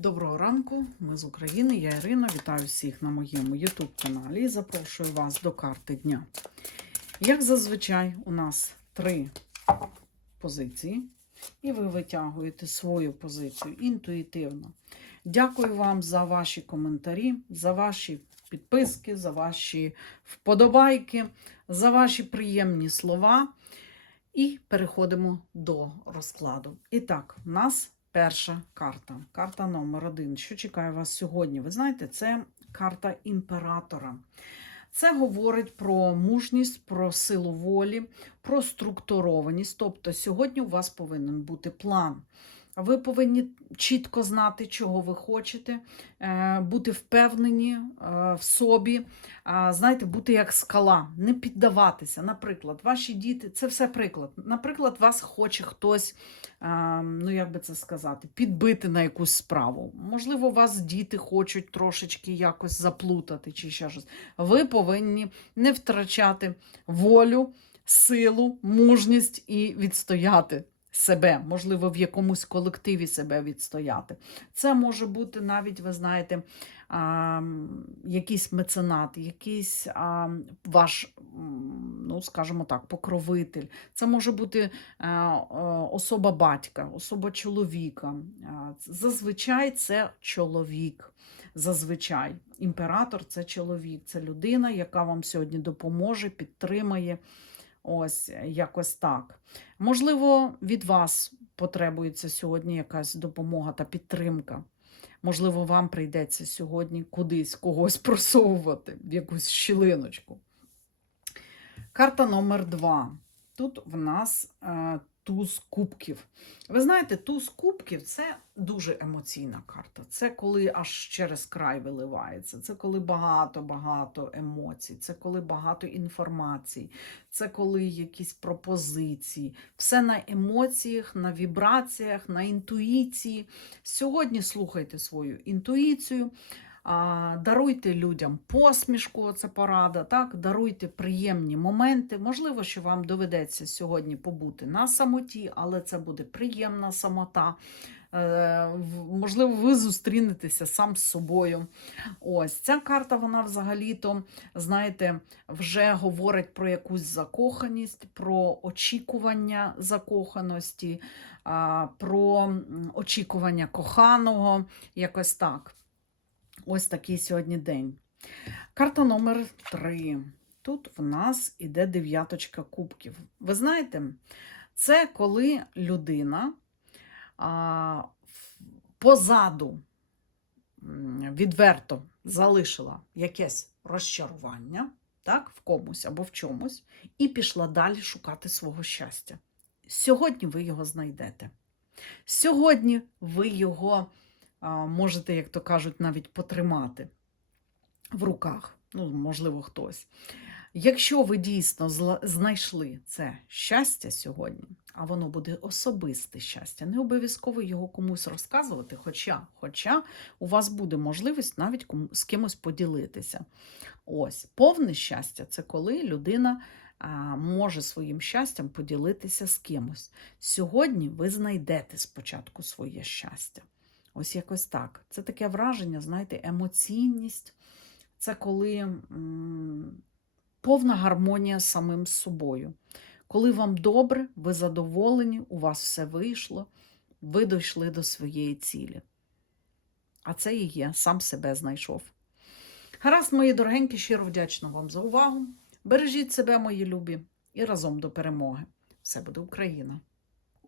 Доброго ранку, ми з України, я Ірина. Вітаю всіх на моєму YouTube каналі і запрошую вас до карти дня. Як зазвичай, у нас три позиції, і ви витягуєте свою позицію інтуїтивно. Дякую вам за ваші коментарі, за ваші підписки, за ваші вподобайки, за ваші приємні слова. І переходимо до розкладу. І так, в нас перша карта. Карта номер один. Що чекає вас сьогодні? Ви знаєте, це карта імператора. Це говорить про мужність, про силу волі, про структурованість. Тобто, сьогодні у вас повинен бути план. Ви повинні чітко знати, чого ви хочете, е, бути впевнені е, в собі, е, знаєте, бути як скала, не піддаватися. Наприклад, ваші діти це все приклад. Наприклад, вас хоче хтось, ну як би це сказати, підбити на якусь справу. Можливо, вас діти хочуть трошечки якось заплутати чи ще щось. Ви повинні не втрачати волю, силу, мужність і відстояти себе, можливо, в якомусь колективі себе відстояти. Це може бути навіть, ви знаєте, а, якийсь меценат, якийсь а, ваш, ну, скажімо так, покровитель. Це може бути а, особа батька, особа чоловіка. Зазвичай це чоловік. Зазвичай імператор це чоловік, це людина, яка вам сьогодні допоможе, підтримає. Ось якось так. Можливо, від вас потребується сьогодні якась допомога та підтримка. Можливо, вам прийдеться сьогодні кудись когось просовувати в якусь щілиночку. Карта номер два. Тут в нас е, туз кубків. Ви знаєте, туз кубків це дуже емоційна карта. Це коли аж через край виливається, це коли багато-багато емоцій, це коли багато інформацій, це коли якісь пропозиції. Все на емоціях, на вібраціях, на інтуїції. Сьогодні слухайте свою інтуїцію. Даруйте людям посмішку, це порада, так? даруйте приємні моменти. Можливо, що вам доведеться сьогодні побути на самоті, але це буде приємна самота. Е, можливо, ви зустрінетеся сам з собою. Ось ця карта, вона взагалі-то, знаєте, вже говорить про якусь закоханість, про очікування закоханості, про очікування коханого, якось так. Ось такий сьогодні день. Карта номер 3. Тут в нас іде дев'яточка кубків. Ви знаєте, це коли людина а, позаду відверто залишила якесь розчарування так, в комусь або в чомусь, і пішла далі шукати свого щастя. Сьогодні ви його знайдете. Сьогодні ви його можете, як то кажуть, навіть потримати в руках. Ну, можливо, хтось. Якщо ви дійсно знайшли це щастя сьогодні, а воно буде особисте щастя, не обов'язково його комусь розказувати, хоча хоча у вас буде можливість навіть з кимось поділитися. Ось, повне щастя це коли людина може своїм щастям поділитися з кимось. Сьогодні ви знайдете спочатку своє щастя. Ось якось так. Це таке враження, знаєте, емоційність. Це коли м, повна гармонія з самим собою. Коли вам добре, ви задоволені, у вас все вийшло, ви дійшли до своєї цілі. А це і є, сам себе знайшов. Гаразд, мої дорогенькі, щиро вдячна вам за увагу. Бережіть себе, мої любі, і разом до перемоги. Все буде Україна!